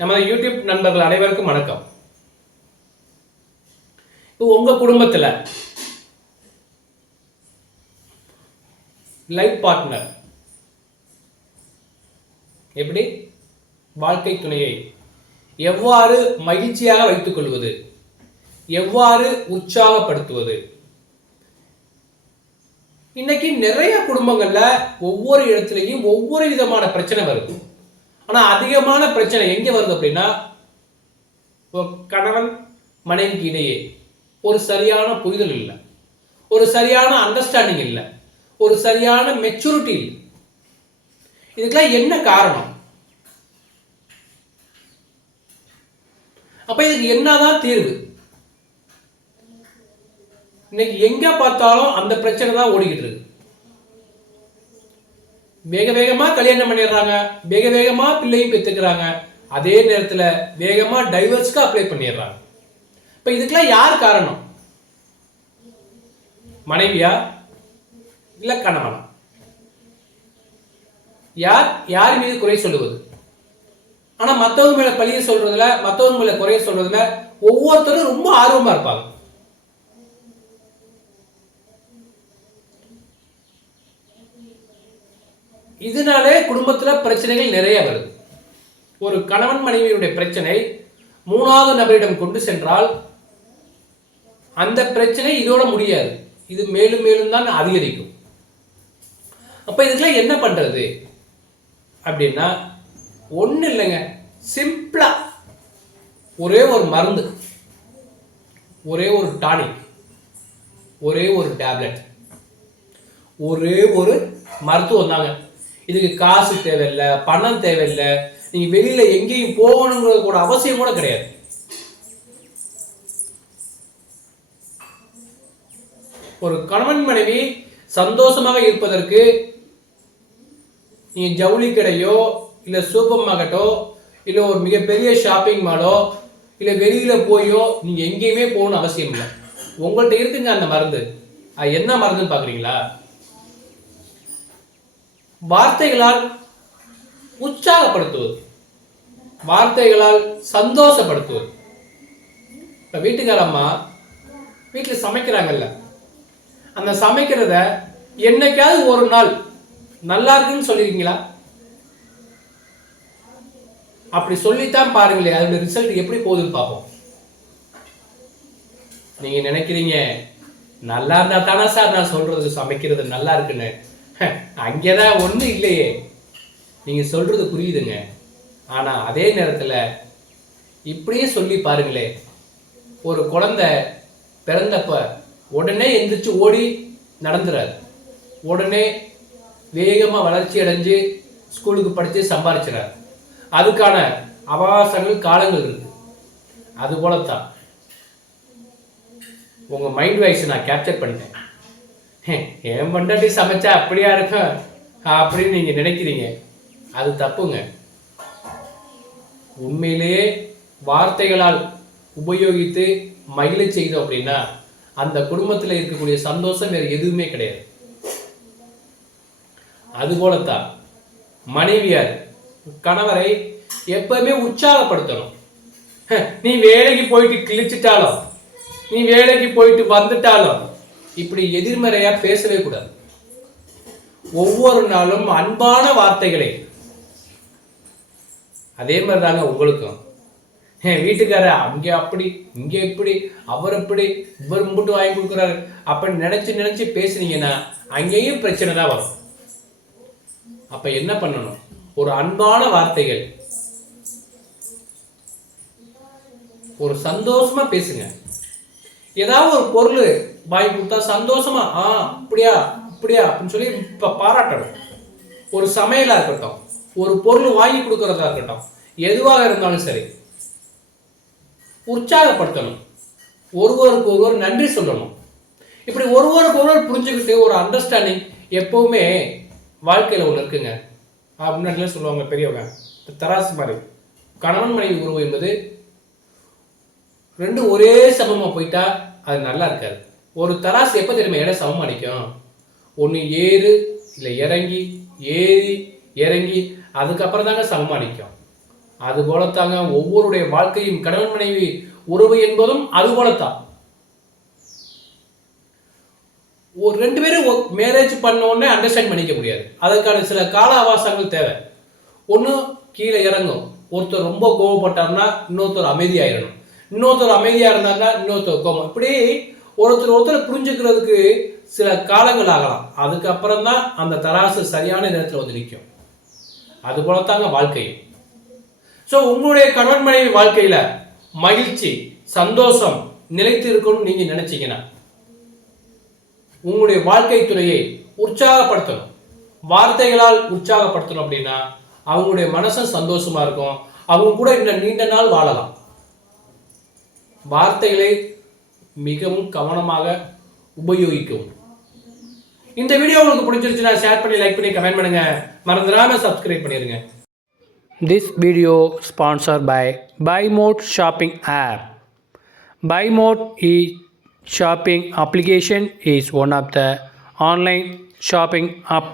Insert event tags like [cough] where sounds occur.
நமது யூடியூப் நண்பர்கள் அனைவருக்கும் வணக்கம். இப்போ உங்க குடும்பத்தில் லைஃப் பார்ட்னர் எப்படி? வாழ்க்கை துணையை எவ்வாறு மகிழ்ச்சியாக வைத்துக் கொள்வது? எவ்வாறு உற்சாகப்படுத்துவது? இன்னைக்கு நிறைய குடும்பங்கள்ல ஒவ்வொரு இடத்துலையும் ஒவ்வொரு விதமான பிரச்சனை வருது. ஆனால் அதிகமான பிரச்சனை எங்கே வருது அப்படின்னா கணவன் மனைவிக்கு இடையே ஒரு சரியான புரிதல் இல்லை. ஒரு சரியான அண்டர்ஸ்டாண்டிங் இல்லை. ஒரு சரியான மெச்சூரிட்டி இல்லை. இதுக்கெல்லாம் என்ன காரணம்? அப்போ இதுக்கு என்னதான் தீர்வு? இன்னைக்கு எங்கே பார்த்தாலும் அந்த பிரச்சனை தான் ஓடிக்கிட்டு இருக்கு. வேக வேகமா கல்யாணம் பண்ணிடுறாங்க. வேக வேகமா பிள்ளையும் பெற்றுக்கிறாங்க. அதே நேரத்துல வேகமா டைவர்ஸ்க்கு அப்ளை பண்ணிடுறாங்க. இப்போ இதுக்கெல்லாம் யார் காரணம்? மனைவியா? இல்ல கணவனா? யார் யார் மீது குறை சொல்லுவது? ஆனா மற்றவங்க மேல பழிய சொல்றதுல மற்றவங்க மேலே குறைய சொல்றதுல ஒவ்வொருத்தரும் ரொம்ப ஆர்வமா இருப்பாங்க. இதனாலே குடும்பத்தில் பிரச்சனைகள் நிறைய வருது. ஒரு கணவன் மனைவியுடைய பிரச்சனை மூணாவது நபரிடம் கொண்டு சென்றால் அந்த பிரச்சனை இதோட முடியாது. இது மேலும் மேலும் தான் அதிகரிக்கும். அப்போ இதுக்கெல்லாம் என்ன பண்ணுறது அப்படின்னா ஒன்றும் இல்லைங்க. சிம்பிளாக ஒரே ஒரு மருந்து ஒரே ஒரு டானிக் ஒரே ஒரு டேப்லெட் ஒரே ஒரு மருத்துவம் தாங்க. இதுக்கு காசு தேவையில்லை பணம் தேவையில்லை. நீங்க வெளியில எங்கேயும் போகணுங்கிறது கூட அவசியம் கூட கிடையாது. ஒரு கணவன் மனைவி சந்தோஷமாக இருப்பதற்கு நீங்கள் ஜவுளி கடையோ இல்ல சூப்பர் மார்க்கெட்டோ இல்ல ஒரு மிகப்பெரிய ஷாப்பிங் மாலோ இல்ல வெளியில போயோ நீங்க எங்கேயுமே போகணும்னு அவசியம் இல்லை. உங்கள்கிட்ட இருக்குங்க அந்த மருந்து. அது என்ன மருந்துன்னு பாக்குறீங்களா? வார்த்தைகளால் உற்சாகப்படுத்துவது. வார்த்தைகளால் சந்தோஷப்படுத்துவது. இப்போ வீட்டுக்கார அம்மா வீட்டில் சமைக்கிறாங்கல்ல அந்த சமைக்கிறத என்னைக்காவது ஒரு நாள் நல்லா இருக்குன்னு சொல்லியிருக்கீங்களா அப்படி சொல்லித்தான் பாருங்களேன் அதோட ரிசல்ட் எப்படி போகுதுன்னு பார்ப்போம். நீங்க நினைக்கிறீங்க நல்லா இருந்தா தானே சார் நான் சொல்றது சமைக்கிறது நல்லா இருக்குன்னு. [laughs] அங்கேதான் ஒன்றும் இல்லையே. நீங்கள் சொல்கிறது புரியுதுங்க. ஆனால் அதே நேரத்தில் இப்படியே சொல்லி பாருங்களே. ஒரு குழந்தை பிறந்தப்ப உடனே எந்திரிச்சு ஓடி நடந்துறாரு. உடனே வேகமாக வளர்ச்சி அடைஞ்சு ஸ்கூலுக்கு படித்து சம்பாரிச்சுறாரு. அதுக்கான அவகாசங்கள் காலங்கள் இருக்கு. அது போலத்தான். உங்கள் மைண்ட் வாய்ஸ் நான் கேப்சர் பண்ணிட்டேன். என் பண்டாட்டி சமைச்சா அப்படியா இருக்கும்? அப்படின்னு நீங்க நினைக்கிறீங்க. அது தப்புங்க. உண்மையிலேயே வார்த்தைகளால் உபயோகித்து மகிழ செய்தோம் அப்படின்னா அந்த குடும்பத்தில் இருக்கக்கூடிய சந்தோஷம் வேறு எதுவுமே கிடையாது. அதுபோலத்தான் மனைவியார் கணவரை எப்பவுமே உற்சாகப்படுத்தணும். ஹ, நீ வேலைக்கு போயிட்டு கிழிச்சிட்டாலும் நீ வேலைக்கு போயிட்டு வந்துட்டாலும் இப்படி எதிர்மறையா பேசவே கூடாது. ஒவ்வொரு நாளும் அன்பான வார்த்தைகளை. அதே மாதிரி தாங்க உங்களுக்கும். என் வீட்டுக்காரர் அங்கே அப்படி இங்கே இப்படி அவர் இப்படி இவர் மட்டும் வாங்கி கொடுக்குறாரு. அப்படி நினச்சி நினச்சி பேசுனீங்கன்னா அங்கேயும் பிரச்சனை தான் வரும். அப்போ என்ன பண்ணணும்? ஒரு அன்பான வார்த்தைகள். ஒரு சந்தோஷமா பேசுங்க. ஏதாவது ஒரு பொருள் வாங்கி கொடுத்தா சந்தோஷமா? ஆ அப்படியா அப்படியா அப்படின்னு சொல்லி இப்போ பாராட்டணும். ஒரு சமையலா இருக்கட்டும் ஒரு பொருள் வாங்கி கொடுக்கறதா இருக்கட்டும் எதுவாக இருந்தாலும் சரி உற்சாகப்படுத்தணும். ஒருவருக்கு ஒருவர் நன்றி சொல்லணும். இப்படி ஒருவருக்கு ஒருவர் புரிஞ்சுக்கிட்டு ஒரு அண்டர்ஸ்டாண்டிங் எப்பவுமே வாழ்க்கையில ஒன்று இருக்குங்க. அப்படின்னு முன்னாடிலாம் சொல்லுவாங்க பெரியவங்க தராசு மாதிரி. கணவன் மனைவி உறவு என்பது ரெண்டும் ஒரே சமமா போயிட்டா அது நல்லா இருக்காது. ஒரு தராசு எப்போ தெரியுமா இடம் சமம் அடிக்கும் ஒன்று ஏறு இல்லை இறங்கி ஏறி இறங்கி அதுக்கப்புறம் தாங்க சமம் அடிக்கும் அது போலத்தாங்க ஒவ்வொருடைய வாழ்க்கையும் கணவன் மனைவி உறவு என்பதும் அது போலத்தான். ஒரு ரெண்டு பேரும் மேரேஜ் பண்ண உடனே அண்டர்ஸ்டாண்ட் பண்ணிக்க முடியாது. அதற்கான சில கால அவகாசங்கள் தேவை. ஒன்று கீழே இறங்கும். ஒருத்தர் ரொம்ப கோவப்பட்டார்னா இன்னொருத்தர் அமைதியாயிடணும் இன்னொருத்தர் அமைதியாக இருந்தாருன்னா இன்னொருத்தர் கோபம். இப்படி ஒருத்தர் ஒருத்தர் புரிஞ்சுக்கிறதுக்கு சில காலங்கள் ஆகலாம் அதுக்கப்புறம் தான் அந்த தராசு சரியான நேரத்தில் வந்து நிற்கும் அது போல தாங்க வாழ்க்கை. ஸோ உங்களுடைய கணவன் மனைவி வாழ்க்கையில் மகிழ்ச்சி சந்தோஷம் நிலைத்து இருக்கணும்னு நீங்கள் நினச்சிங்கன்னா உங்களுடைய வாழ்க்கை துறையை உற்சாகப்படுத்தணும். வார்த்தைகளால் உற்சாகப்படுத்தணும் அப்படின்னா அவங்களுடைய மனசும் சந்தோஷமா இருக்கும். அவங்க கூட இன்னும் நீண்ட நாள் வாழலாம். வார்த்தைகளை மிகவும் கவனமாக உபயோகிக்கும் இந்த வீடியோ உங்களுக்கு பிடிச்சிருச்சுன்னா ஷேர் பண்ணி லைக் பண்ணி கமெண்ட் பண்ணுங்க மறந்துடாமல் சப்ஸ்கிரைப் பண்ணிடுங்க this video sponsor by by mod shopping app by mod e shopping application is one of the online shopping app